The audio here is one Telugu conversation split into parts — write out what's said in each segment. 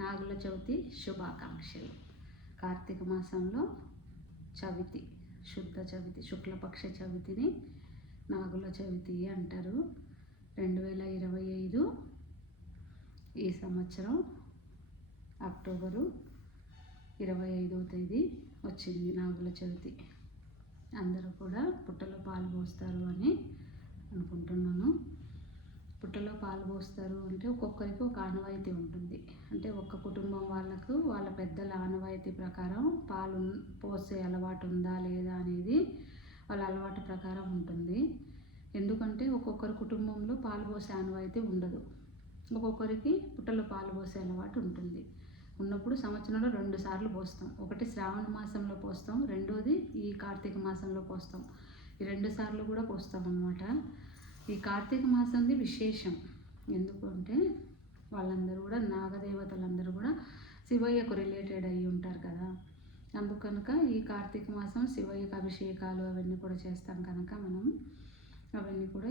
నాగుల చవితి శుభాకాంక్షలు. కార్తీక మాసంలో చవితి, శుద్ధ చవితి, శుక్లపక్ష చవితిని నాగుల చవితి అంటారు. 2025 ఈ సంవత్సరం అక్టోబరు 25వ తేదీ వచ్చింది నాగుల చవితి. అందరూ కూడా పుట్టలో పాలు పోస్తారు అని అనుకుంటున్నాను. పుట్టలో పాలు పోస్తారు అంటే ఒక్కొక్కరికి ఒక ఆనవాయితీ ఉంటుంది. అంటే ఒక్క కుటుంబం వాళ్ళకు వాళ్ళ పెద్దల ఆనవాయితీ ప్రకారం పాలు పోసే అలవాటు ఉందా లేదా అనేది వాళ్ళ అలవాటు ప్రకారం ఉంటుంది. ఎందుకంటే ఒక్కొక్కరి కుటుంబంలో పాలు పోసే ఆనవాయితీ ఉండదు. ఒక్కొక్కరికి పుట్టలో పాలు పోసే అలవాటు ఉంటుంది. ఉన్నప్పుడు సంవత్సరంలో 2 సార్లు పోస్తాం. ఒకటి శ్రావణ మాసంలో పోస్తాం, రెండోది ఈ కార్తీక మాసంలో పోస్తాం. ఈ 2 సార్లు కూడా పోస్తాం అన్నమాట. ఈ కార్తీక మాసంది విశేషం. ఎందుకంటే వాళ్ళందరూ కూడా నాగదేవతలందరూ కూడా శివయ్యకు రిలేటెడ్ అయ్యి ఉంటారు కదా. అందుకనుక ఈ కార్తీక మాసం శివయ్యకు అభిషేకాలు అవన్నీ కూడా చేస్తాం కనుక మనం అవన్నీ కూడా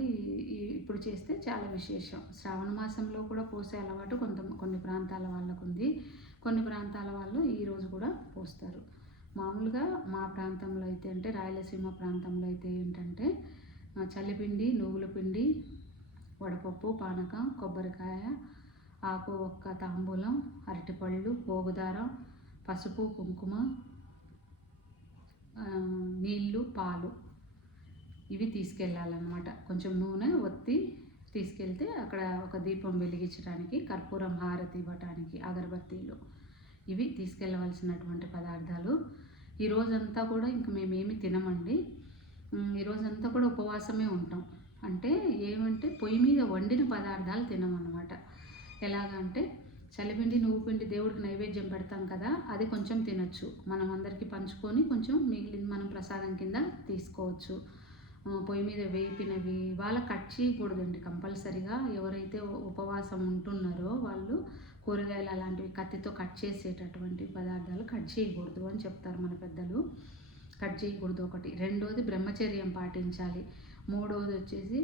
ఇప్పుడు చేస్తే చాలా విశేషం. శ్రావణ మాసంలో కూడా పోసే అలవాటు కొన్ని ప్రాంతాల వాళ్ళకు ఉంది. కొన్ని ప్రాంతాల వాళ్ళు ఈరోజు కూడా పోస్తారు. మామూలుగా మా ప్రాంతంలో అయితే అంటే రాయలసీమ ప్రాంతంలో అయితే ఏంటంటే చలిపిండి, నువ్వుల పిండి, వడపప్పు, పానకం, కొబ్బరికాయ, ఆకు ఒక్క తాంబూలం, అరటిపళ్ళు, పోగుదారం, పసుపు, కుంకుమ, నీళ్ళు, పాలు ఇవి తీసుకెళ్ళాలన్నమాట. కొంచెం నూనె ఒత్తి తీసుకెళ్తే అక్కడ ఒక దీపం వెలిగించడానికి, కర్పూరం హారతి ఇవ్వటానికి, అగరబత్తీలు ఇవి తీసుకెళ్ళవలసినటువంటి పదార్థాలు. ఈరోజంతా కూడా ఇంక మేమేమి తినమండి. ఈరోజంతా కూడా ఉపవాసమే ఉంటాం. అంటే ఏమంటే పొయ్యి మీద వండిన పదార్థాలు తినమన్నమాట. ఎలాగంటే చలిపిండి, నువ్వు పిండి దేవుడికి నైవేద్యం పెడతాం కదా, అది కొంచెం తినచ్చు. మనం అందరికీ పంచుకొని కొంచెం మిగిలింది మనం ప్రసాదం కింద తీసుకోవచ్చు. పొయ్యి మీద వేపినవి వాళ్ళ కట్ చేయకూడదండి కంపల్సరిగా. ఎవరైతే ఉపవాసం ఉంటున్నారో వాళ్ళు కూరగాయలు అలాంటివి కత్తితో కట్ చేసేటటువంటి పదార్థాలు కట్ చేయకూడదు అని చెప్తారు మన పెద్దలు. కట్ చేయకూడదు ఒకటి. రెండోది బ్రహ్మచర్యం పాటించాలి. మూడోది వచ్చేసి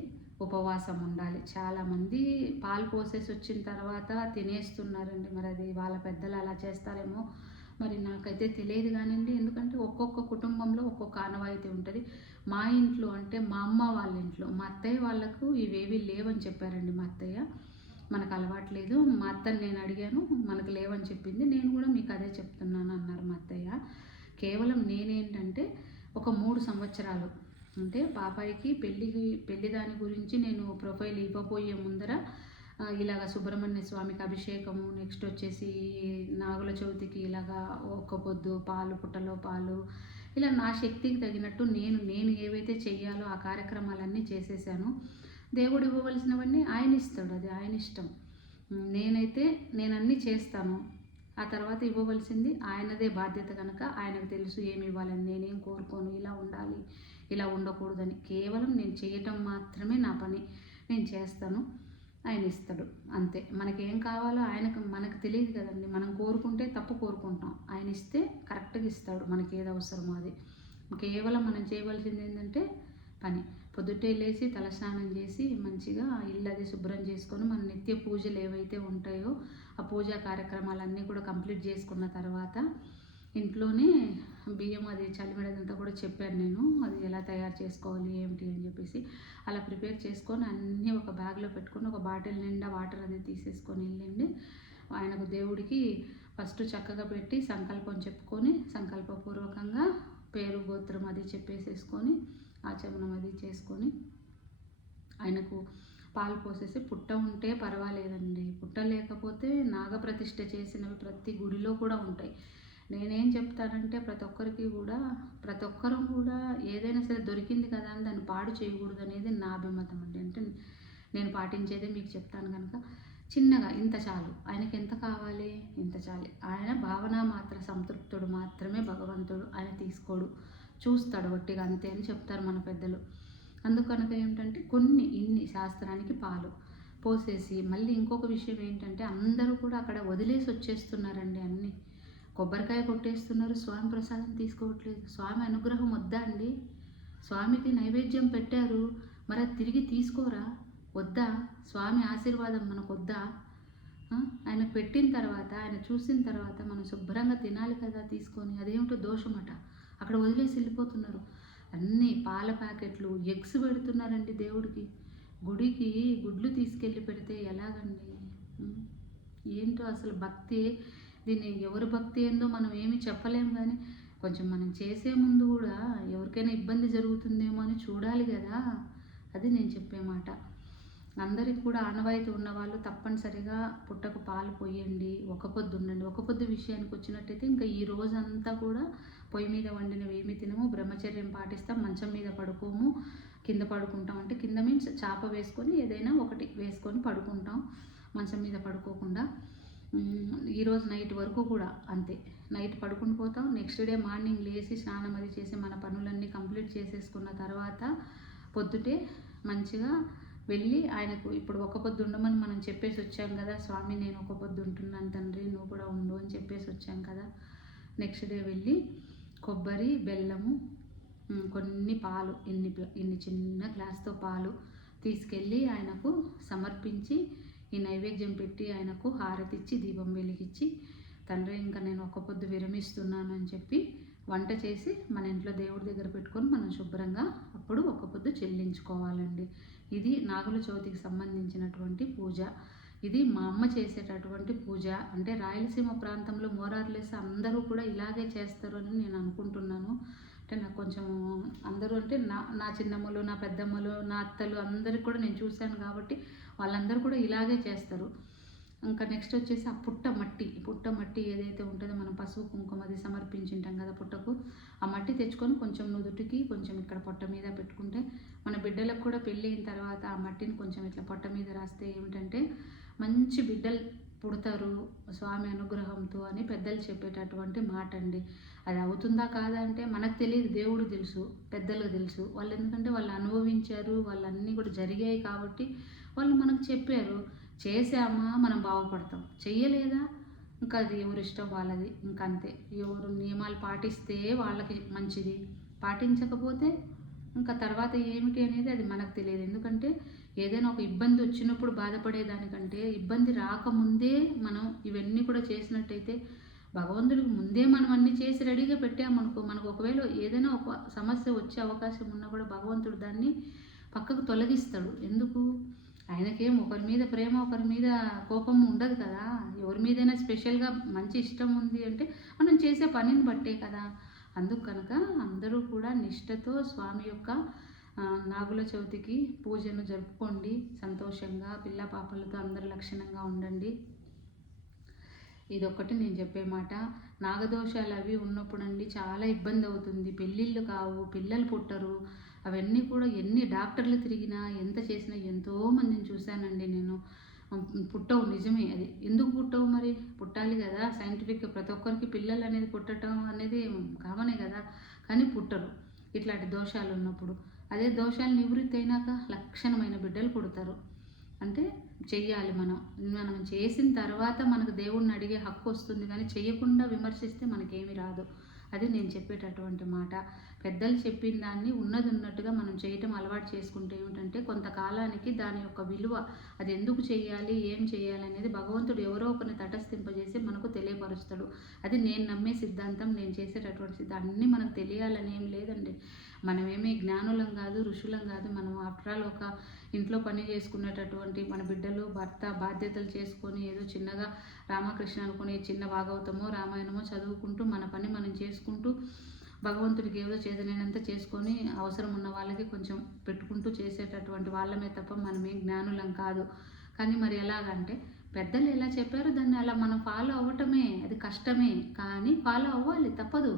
ఉపవాసం ఉండాలి. చాలామంది పాలు పోసేసి వచ్చిన తర్వాత తినేస్తున్నారండి. మరి అది వాళ్ళ పెద్దలు అలా చేస్తారేమో మరి నాకైతే తెలియదు కానివ్వండి. ఎందుకంటే ఒక్కొక్క కుటుంబంలో ఒక్కొక్క ఆనవాయితీ ఉంటుంది. మా ఇంట్లో అంటే మా అమ్మ వాళ్ళ ఇంట్లో మా అత్తయ్య వాళ్ళకు ఇవేవి లేవని చెప్పారండి. మా అత్తయ్య మనకు అలవాటు లేదు. మా అత్తని నేను అడిగాను, మనకు లేవని చెప్పింది. నేను కూడా మీకు అదే చెప్తున్నాను అన్నారు మా అత్తయ్య. కేవలం నేనేంటంటే ఒక 3 సంవత్సరాలు అంటే పాపాయికి పెళ్లి దాని గురించి నేను ప్రొఫైల్ ఇవ్వబోయే ముందర ఇలాగ సుబ్రహ్మణ్య స్వామికి అభిషేకము, నెక్స్ట్ వచ్చేసి నాగుల చవితికి ఇలాగా ఒక్క పొద్దు, పాలు, పుట్టలో పాలు, ఇలా నా శక్తికి తగినట్టు నేను ఏవైతే చెయ్యాలో ఆ కార్యక్రమాలన్నీ చేసేసాను. దేవుడు ఇవ్వవలసినవన్నీ ఆయన ఇస్తాడు, అది ఆయన ఇష్టం. నేను అన్నీ చేస్తాను. ఆ తర్వాత ఇవ్వవలసింది ఆయనదే బాధ్యత కనుక ఆయనకు తెలుసు ఏమి ఇవ్వాలని. నేనేం కోరుకోను ఇలా ఉండాలి ఇలా ఉండకూడదని. కేవలం నేను చేయటం మాత్రమే నా పని. నేను చేస్తాను, ఆయన ఇస్తాడు అంతే. మనకేం కావాలో మనకు తెలియదు కదండి. మనం కోరుకుంటే తప్పు కోరుకుంటాం, ఆయన ఇస్తే కరెక్ట్గా ఇస్తాడు మనకి ఏది అవసరమో అది. కేవలం మనం చేయవలసింది ఏంటంటే పని. పొద్దుటే లేచి తలస్నానం చేసి మంచిగా ఇల్లు అది శుభ్రం చేసుకొని మన నిత్య పూజలు ఏవైతే ఉంటాయో ఆ పూజా కార్యక్రమాలన్నీ కూడా కంప్లీట్ చేసుకున్న తర్వాత ఇంట్లోనే బియ్యం అది చలిమిడదంతా కూడా చెప్పాను నేను. అది ఎలా తయారు చేసుకోవాలి ఏమిటి అని చెప్పేసి అలా ప్రిపేర్ చేసుకొని అన్నీ ఒక బ్యాగ్లో పెట్టుకొని ఒక బాటిల్ నిండా వాటర్ అది తీసేసుకొని వెళ్ళండి. ఆయనకు దేవుడికి ఫస్ట్ చక్కగా పెట్టి సంకల్పం చెప్పుకొని సంకల్పపూర్వకంగా పేరు గోత్రం అది చెప్పేసేసుకొని ఆచమనం అది చేసుకొని ఆయనకు పాలు పోసేసి, పుట్ట ఉంటే పర్వాలేదండి, పుట్ట లేకపోతే నాగప్రతిష్ఠ చేసినవి ప్రతి గుడిలో కూడా ఉంటాయి. నేనేం చెప్తానంటే ప్రతి ఒక్కరం కూడా ఏదైనా సరే దొరికింది కదా అని దాన్ని పాడు చేయకూడదు అనేది నా అభిమతం అండి. అంటే నేను పాటించేదే మీకు చెప్తాను కనుక చిన్నగా ఇంత చాలు. ఆయనకి ఎంత కావాలి ఇంత చాలు. ఆయన భావన మాత్ర సంతృప్తుడు మాత్రమే భగవంతుడు. ఆయన తీసుకోడు, చూస్తాడు వట్టిగా అంతే అని చెప్తారు మన పెద్దలు. అందుకనుక ఏమిటంటే ఇన్ని శాస్త్రానికి పాలు పోసేసి మళ్ళీ ఇంకొక విషయం ఏంటంటే అందరూ కూడా అక్కడ వదిలేసి వచ్చేస్తున్నారండి. అన్నీ కొబ్బరికాయ కొట్టేస్తున్నారు, స్వామి ప్రసాదం తీసుకోవట్లేదు. స్వామి అనుగ్రహం వద్దా అండి? స్వామికి నైవేద్యం పెట్టారు, మరి అది తిరిగి తీసుకోరా? వద్దా? స్వామి ఆశీర్వాదం మనకు వద్దా? ఆయన పెట్టిన తర్వాత, ఆయన చూసిన తర్వాత మనం శుభ్రంగా తినాలి కదా తీసుకొని. అదేమిటో దోషమట, అక్కడ వదిలేసి వెళ్ళిపోతున్నారు. అన్నీ పాల ప్యాకెట్లు, ఎగ్స్ పెడుతున్నారండి దేవుడికి. గుడికి గుడ్లు తీసుకెళ్ళి పెడితే ఎలాగండి? ఏంటో అసలు భక్తి. దీన్ని ఎవరి భక్తి ఏందో మనం ఏమీ చెప్పలేము, కానీ కొంచెం మనం చేసే ముందు కూడా ఎవరికైనా ఇబ్బంది జరుగుతుందేమో అని చూడాలి కదా. అది నేను చెప్పే మాట. అందరికి కూడా ఆనవాయితీ ఉన్నవాళ్ళు తప్పనిసరిగా పుట్టకు పాలు పోయండి, ఒక పొద్దు ఉండండి. ఒక పొద్దు విషయానికి వచ్చినట్టయితే ఇంకా ఈ రోజంతా కూడా పొయ్యి మీద వండినవి ఏమి తినము, బ్రహ్మచర్యం పాటిస్తాం, మంచం మీద పడుకోము, కింద పడుకుంటాం. అంటే కింద మీన్స్ చాప వేసుకొని ఏదైనా ఒకటి వేసుకొని పడుకుంటాం, మంచం మీద పడుకోకుండా. ఈరోజు నైట్ వరకు కూడా అంతే. నైట్ పడుకుని పోతాం, నెక్స్ట్ డే మార్నింగ్ లేచి స్నానం అది చేసి మన పనులన్నీ కంప్లీట్ చేసేసుకున్న తర్వాత పొద్దుటే మంచిగా వెళ్ళి ఆయనకు ఇప్పుడు ఒక పొద్దు ఉండమని మనం చెప్పేసి వచ్చాం కదా, స్వామి నేను ఒక పొద్దు ఉంటున్నాను తండ్రి, నువ్వు కూడా ఉండు అని చెప్పేసి వచ్చాం కదా. నెక్స్ట్ డే వెళ్ళి కొబ్బరి, బెల్లము, కొన్ని పాలు, ఇన్ని చిన్న గ్లాస్తో పాలు తీసుకెళ్ళి ఆయనకు సమర్పించి ఈ నైవేద్యం పెట్టి ఆయనకు హారతి ఇచ్చి దీపం వెలిగించి, తండ్రి ఇంకా నేను ఒక పొద్దు విరమిస్తున్నాను అని చెప్పి వంట చేసి మన ఇంట్లో దేవుడి దగ్గర పెట్టుకొని మనం శుభ్రంగా అప్పుడు ఒక పొద్దు చెల్లించుకోవాలండి. ఇది నాగుల చవితికి సంబంధించినటువంటి పూజ. ఇది మా అమ్మ చేసేటటువంటి పూజ. అంటే రాయలసీమ ప్రాంతంలో మోరార్లెస్ అందరూ కూడా ఇలాగే చేస్తారు అని నేను అనుకుంటున్నాను. అంటే నాకు కొంచెం అందరూ అంటే నా చిన్నమ్మలు, నా పెద్దమ్మలు, నా అత్తలు అందరికి కూడా నేను చూశాను కాబట్టి వాళ్ళందరూ కూడా ఇలాగే చేస్తారు. ఇంకా నెక్స్ట్ వచ్చేసి ఆ పుట్ట మట్టి ఏదైతే ఉంటుందో మనం పసుపు కుంకుమ అది సమర్పించింటాం కదా పుట్టకు, ఆ మట్టి తెచ్చుకొని కొంచెం నుదుటికి కొంచెం ఇక్కడ పొట్ట మీద పెట్టుకుంటే, మన బిడ్డలకు కూడా పెళ్ళి అయిన తర్వాత ఆ మట్టిని కొంచెం ఇట్లా పొట్ట మీద రాస్తే ఏమిటంటే మంచి బిడ్డలు పుడతారు స్వామి అనుగ్రహంతో అని పెద్దలు చెప్పేటటువంటి మాట అండి. అది అవుతుందా కాదా అంటే మనకు తెలియదు, దేవుడు తెలుసు, పెద్దలకు తెలుసు. వాళ్ళు ఎందుకంటే వాళ్ళు అనుభవించారు, వాళ్ళన్నీ కూడా జరిగాయి కాబట్టి వాళ్ళు మనకు చెప్పారు. చేసామా మనం బాగుపడతాం, చెయ్యలేదా ఇంకా అది ఎవరి ఇష్టం వాళ్ళది. ఇంకా అంతే. ఎవరు నియమాలు పాటిస్తే వాళ్ళకి మంచిది, పాటించకపోతే ఇంకా తర్వాత ఏమిటి అనేది అది మనకు తెలియదు. ఎందుకంటే ఏదైనా ఒక ఇబ్బంది వచ్చినప్పుడు బాధపడేదానికంటే ఇబ్బంది రాకముందే మనం ఇవన్నీ కూడా చేసినట్టయితే, భగవంతుడికి ముందే మనం అన్నీ చేసి రెడీగా పెట్టామనుకో, మనకు ఒకవేళ ఏదైనా ఒక సమస్య వచ్చే అవకాశం ఉన్నా కూడా భగవంతుడు దాన్ని పక్కకు తొలగిస్తాడు. ఎందుకు? ఆయనకేం ఒకరి మీద ప్రేమ, ఒకరి మీద కోపం ఉండదు కదా. ఎవరి మీదైనా స్పెషల్గా మంచి ఇష్టం ఉంది అంటే మనం చేసే పనిని బట్టే కదా. అందుకు కనుక అందరూ కూడా నిష్ఠతో స్వామి యొక్క నాగుల చవితికి పూజను జరుపుకోండి. సంతోషంగా పిల్ల పాపలతో అందరూ లక్షణంగా ఉండండి. ఇదొక్కటి నేను చెప్పే మాట. నాగదోషాలు అవి ఉన్నప్పుడండి చాలా ఇబ్బంది అవుతుంది. పెళ్ళిళ్ళు కావు, పిల్లలు పుట్టరు. అవన్నీ కూడా ఎన్ని డాక్టర్లు తిరిగినా ఎంత చేసినా ఎంతోమందిని చూశానండి నేను. పుట్టవు, నిజమే. అది ఎందుకు పుట్టవు? మరి పుట్టాలి కదా. సైంటిఫిక్ ప్రతి ఒక్కరికి పిల్లలు అనేది పుట్టడం అనేది కామనే కదా, కానీ పుట్టరు ఇట్లాంటి దోషాలు ఉన్నప్పుడు. అదే దోషాలు నివృత్తి అయినాక లక్షణమైన బిడ్డలు పుడతారు. అంటే చెయ్యాలి. మనం చేసిన తర్వాత మనకు దేవుణ్ణి అడిగే హక్కు వస్తుంది, కానీ చెయ్యకుండా విమర్శిస్తే మనకేమీ రాదు. అది నేను చెప్పేటటువంటి మాట. పెద్దలు చెప్పిన దాన్ని ఉన్నది ఉన్నట్టుగా మనం చేయటం అలవాటు చేసుకుంటే ఏమిటంటే కొంతకాలానికి దాని యొక్క విలువ, అది ఎందుకు చేయాలి, ఏం చేయాలి అనేది భగవంతుడు ఎవరో ఒకరిని తటస్థింపజేసి మనకు తెలియపరుస్తాడు. అది నేను నమ్మే సిద్ధాంతం, నేను చేసేటటువంటి సిద్ధాంతం. అన్నీ మనకు తెలియాలని ఏం లేదండి. మనమేమీ జ్ఞానులం కాదు, ఋషులం కాదు. మనం ఆఫ్టర్ ఆల్ ఒక ఇంట్లో పని చేసుకునేటటువంటి మన బిడ్డలు, భర్త బాధ్యతలు చేసుకొని ఏదో చిన్నగా రామకృష్ణ అనుకుని చిన్న భాగవతమో రామాయణమో చదువుకుంటూ మన పని మనం చేసుకుంటూ భగవంతుడికి ఏదో చేతనైనంత చేసుకొని అవసరం ఉన్న వాళ్ళకి కొంచెం పెట్టుకుంటూ చేసేటటువంటి వాళ్ళమే తప్ప మనమేం జ్ఞానులం కాదు. కానీ మరి ఎలాగంటే పెద్దలు ఎలా చెప్పారో దాన్ని అలా మనం ఫాలో అవ్వటమే. అది కష్టమే, కానీ ఫాలో అవ్వాలి, తప్పదు,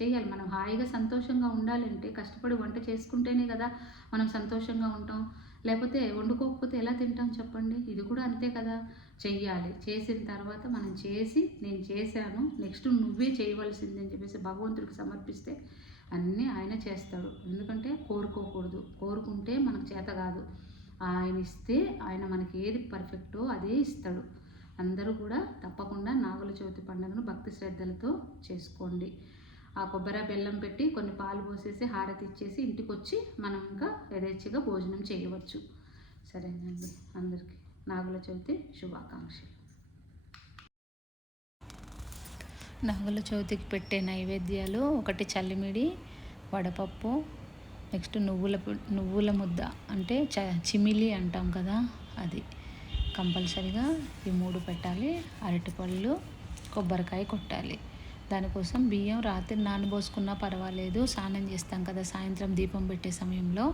చేయాలి. మనం హాయిగా సంతోషంగా ఉండాలంటే కష్టపడి వంట చేసుకుంటేనే కదా మనం సంతోషంగా ఉంటాం. లేకపోతే వండుకోకపోతే ఎలా తింటాం చెప్పండి. ఇది కూడా అంతే కదా. చెయ్యాలి. చేసిన తర్వాత మనం చేసి నేను చేశాను, నెక్స్ట్ నువ్వే చేయవలసింది అని చెప్పేసి భగవంతుడికి సమర్పిస్తే అన్నీ ఆయన చేస్తాడు. ఎందుకంటే కోరుకోకూడదు, కోరుకుంటే మనకు చేత కాదు. ఆయన ఇస్తే ఆయన మనకి ఏది పర్ఫెక్టో అదే ఇస్తాడు. అందరూ కూడా తప్పకుండా నాగుల చవితి పండుగను భక్తి శ్రద్ధలతో చేసుకోండి. ఆ కొబ్బరి బెల్లం పెట్టి కొన్ని పాలు పోసేసి హారతి ఇచ్చేసి ఇంటికి వచ్చి మనం ఇంకా యథేచ్ఛగా భోజనం చేయవచ్చు. సరేనండి. అందరికీ నాగుల చవితి శుభాకాంక్షలు. నాగుల చవితికి పెట్టే నైవేద్యాలు ఒకటి చల్లిమిడి, వడపప్పు, నెక్స్ట్ నువ్వుల ముద్ద అంటే చిమిలి అంటాం కదా, అది కంపల్సరిగా ఈ 3 పెట్టాలి. అరటిపళ్ళు, కొబ్బరికాయ కొట్టాలి. దానికోసం బియ్యం రాత్రి నానబోసుకున్నా పర్వాలేదు. స్నానం చేస్తాం కదా సాయంత్రం దీపం పెట్టే సమయంలో,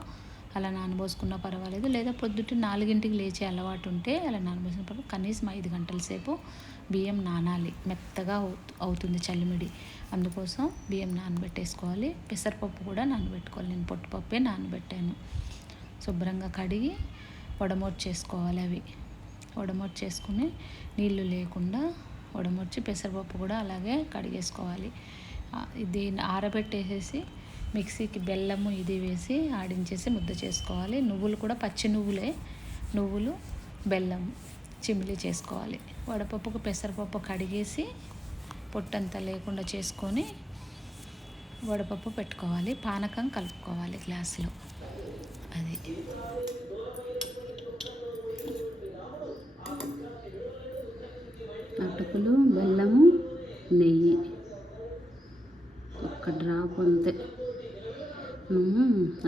అలా నానబోసుకున్నా పర్వాలేదు. లేదా పొద్దుట 4ంటికి లేచే అలవాటు ఉంటే అలా నానబోసినప్పుడు కనీసం 5 గంటల సేపు బియ్యం నానాలి. మెత్తగా అవుతుంది చల్లిమిడి. అందుకోసం బియ్యం నానబెట్టేసుకోవాలి. పెసరపప్పు కూడా నానబెట్టుకోవాలి. నేను పొట్టుపప్పే నానబెట్టాను. శుభ్రంగా కడిగి వడమొచ్చేసుకోవాలి. అవి వడమొచ్చేసుకుని నీళ్ళు లేకుండా వడమొచ్చి పెసరపప్పు కూడా అలాగే కడిగేసుకోవాలి. ఇది ఆరబెట్టేసేసి మిక్సీకి బెల్లము ఇది వేసి ఆడించేసి ముద్ద చేసుకోవాలి. నువ్వులు కూడా పచ్చి నువ్వులు బెల్లం చిమిలి చేసుకోవాలి. వడపప్పుకు పెసరపప్పు కడిగేసి పొట్టంతా లేకుండా చేసుకొని వడపప్పు పెట్టుకోవాలి. పానకం కలుపుకోవాలి గ్లాసులో. అది అటుకులు, బెల్లము, నెయ్యి, ఒక్క డ్రాప్ అంతే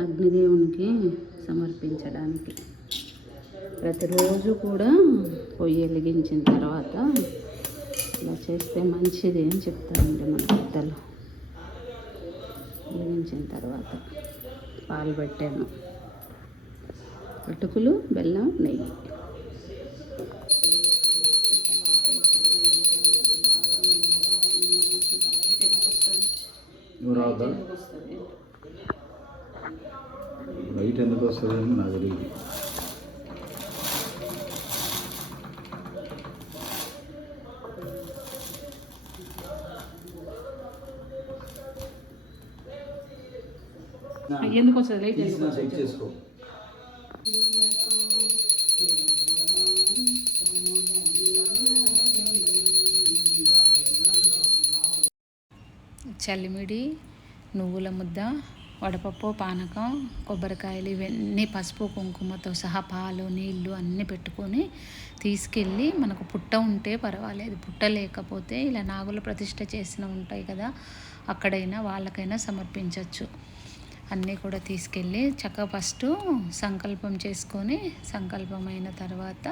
అగ్నిదేవునికి సమర్పించడానికి. ప్రతిరోజు కూడా పొయ్యి వెలిగించిన తర్వాత ఇలా చేస్తే మంచిది అని చెప్తారండి మన పెద్దలు. వెలిగించిన తర్వాత పాలు పెట్టాను, అటుకులు, బెల్లం, నెయ్యి. లైట్ ఎందుకు వస్తుంది అని నాకు తెలియదు. ఎందుకు వస్తుంది లైట్? చెక్ చేసుకో. చల్లిమిడి, నువ్వుల ముద్ద, వడపప్పు, పానకం, కొబ్బరికాయలు ఇవన్నీ పసుపు కుంకుమతో సహా పాలు నీళ్ళు అన్నీ పెట్టుకొని తీసుకెళ్ళి, మనకు పుట్ట ఉంటే పర్వాలేదు, పుట్ట లేకపోతే ఇలా నాగుల ప్రతిష్ఠ చేసిన ఉంటాయి కదా, అక్కడైనా వాళ్ళకైనా సమర్పించవచ్చు. అన్నీ కూడా తీసుకెళ్ళి చక్కగా ఫస్ట్ సంకల్పం చేసుకొని, సంకల్పమైన తర్వాత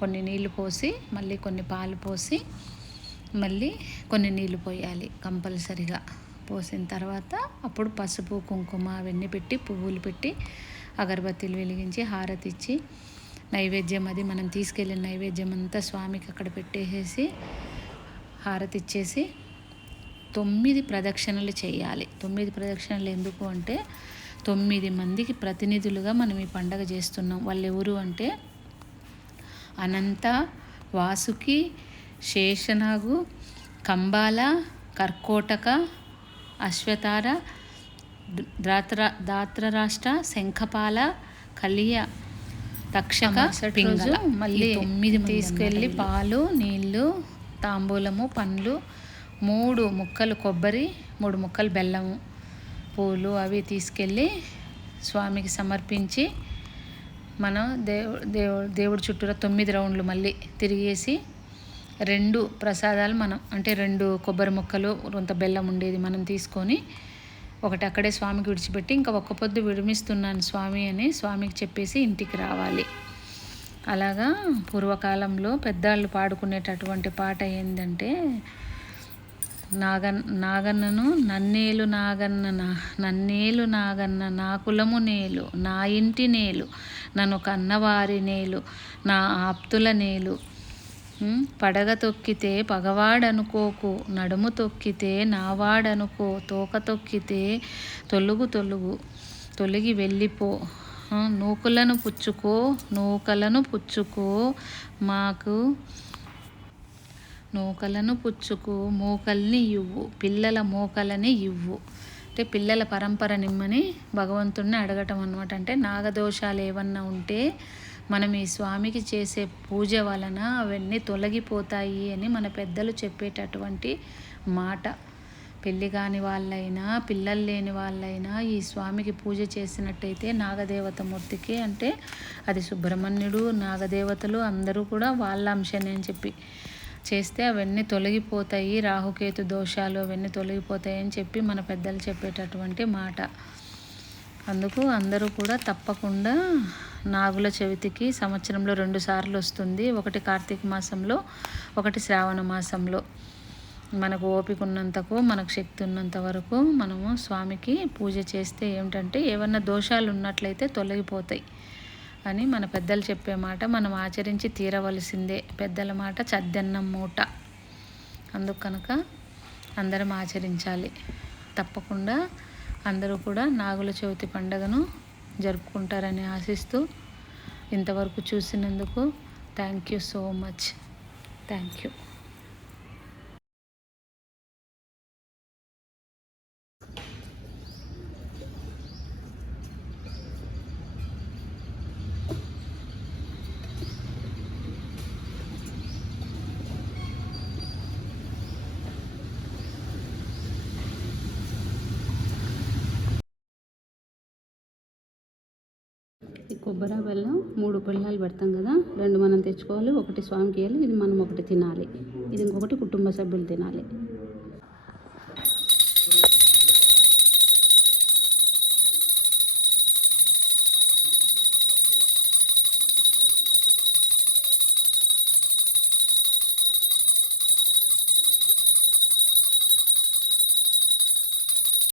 కొన్ని నీళ్ళు పోసి, మళ్ళీ కొన్ని పాలు పోసి, మళ్ళీ కొన్ని నీళ్ళు పోయాలి కంపల్సరిగా. పోసిన తర్వాత అప్పుడు పసుపు కుంకుమ అవన్నీ పెట్టి, పువ్వులు పెట్టి, అగరబత్తీలు వెలిగించి, హారతి ఇచ్చి, నైవేద్యం అది మనం తీసుకెళ్ళిన నైవేద్యం అంతా స్వామికి అక్కడ పెట్టేసేసి హారతి ఇచ్చేసి 9 ప్రదక్షిణలు చేయాలి. 9 ప్రదక్షిణలు ఎందుకు అంటే 9 మందికి ప్రతినిధులుగా మనం ఈ పండగ చేస్తున్నాం. వాళ్ళు ఎవరు అంటే అనంత, వాసుకి, శేషనాగు, కంబాల, కర్కోటక, అశ్వతార, దాత్రరాష్ట్ర, శంఖపాల, కలియ, తక్షక, పింగళ. మళ్ళీ 9 తీసుకెళ్ళి పాలు నీళ్ళు తాంబూలము పండ్లు 3 ముక్కలు కొబ్బరి 3 ముక్కలు బెల్లము పూలు అవి తీసుకెళ్ళి స్వామికి సమర్పించి, మనం దేవుడి చుట్టూరా 9 రౌండ్లు మళ్ళీ తిరిగేసి 2 ప్రసాదాలు మనం అంటే 2 కొబ్బరి ముక్కలు కొంత బెల్లం ఉండేది మనం తీసుకొని ఒకటి అక్కడే స్వామికి విడిచిపెట్టి, ఇంకా ఒక్క పొద్దు విడిమిస్తున్నాను స్వామి అని స్వామికి చెప్పేసి ఇంటికి రావాలి. అలాగా పూర్వకాలంలో పెద్దవాళ్ళు పాడుకునేటటువంటి పాట ఏంటంటే, నాగన్నను నన్నేలు నాగన్న నా కులము నేలు, నా ఇంటి నేలు, నన్ను కన్నవారి నేలు, నా ఆప్తుల నేలు, పడగ తొక్కితే పగవాడనుకోకు, నడుము తొక్కితే నావాడనుకో, తోక తొక్కితే తొలగి వెళ్ళిపో, నూకలను పుచ్చుకో మాకు నూకలను పుచ్చుకు, మోకల్ని ఇవ్వు, పిల్లల మోకలని ఇవ్వు. అంటే పిల్లల పరంపర నిమ్మని భగవంతుడిని అడగటం అన్నమాట. అంటే నాగదోషాలు ఏమన్నా ఉంటే మనం ఈ స్వామికి చేసే పూజ వలన అవన్నీ తొలగిపోతాయి అని మన పెద్దలు చెప్పేటటువంటి మాట. పెళ్ళి కాని వాళ్ళైనా పిల్లలు లేని వాళ్ళైనా ఈ స్వామికి పూజ చేసినట్టయితే నాగదేవత మూర్తికి, అంటే అది సుబ్రహ్మణ్యుడు నాగదేవతలు అందరూ కూడా వాళ్ళ అంశనే అని చెప్పి చేస్తే అవన్నీ తొలగిపోతాయి, రాహుకేతు దోషాలు అవన్నీ తొలగిపోతాయి అని చెప్పి మన పెద్దలు చెప్పేటటువంటి మాట. అందుకు అందరూ కూడా తప్పకుండా నాగుల చవితికి సంవత్సరంలో 2 సార్లు వస్తుంది. ఒకటి కార్తీక మాసంలో, ఒకటి శ్రావణ మాసంలో. మనకు ఓపిక ఉన్నంతకు, మనకు శక్తి ఉన్నంత వరకు మనము స్వామికి పూజ చేస్తే ఏమిటంటే ఏమన్నా దోషాలు ఉన్నట్లయితే తొలగిపోతాయి అని మన పెద్దలు చెప్పే మాట. మనం ఆచరించి తీరవలసిందే. పెద్దల మాట చద్దన్నం మూట. అందుకు కనుక అందరం ఆచరించాలి. తప్పకుండా అందరూ కూడా నాగుల చవితి పండుగను జరుపుకుంటారని ఆశిస్తూ, ఇంతవరకు చూసినందుకు thank you so much. Thank you. ఈ కొబ్బరి బెల్లం 3 పిల్లలు పెడతాం కదా, 2 మనం తెచ్చుకోవాలి, 1 స్వామికి ఇవ్వాలి, ఇది మనం 1 తినాలి, ఇది ఇంకొకటి కుటుంబ సభ్యులు తినాలి.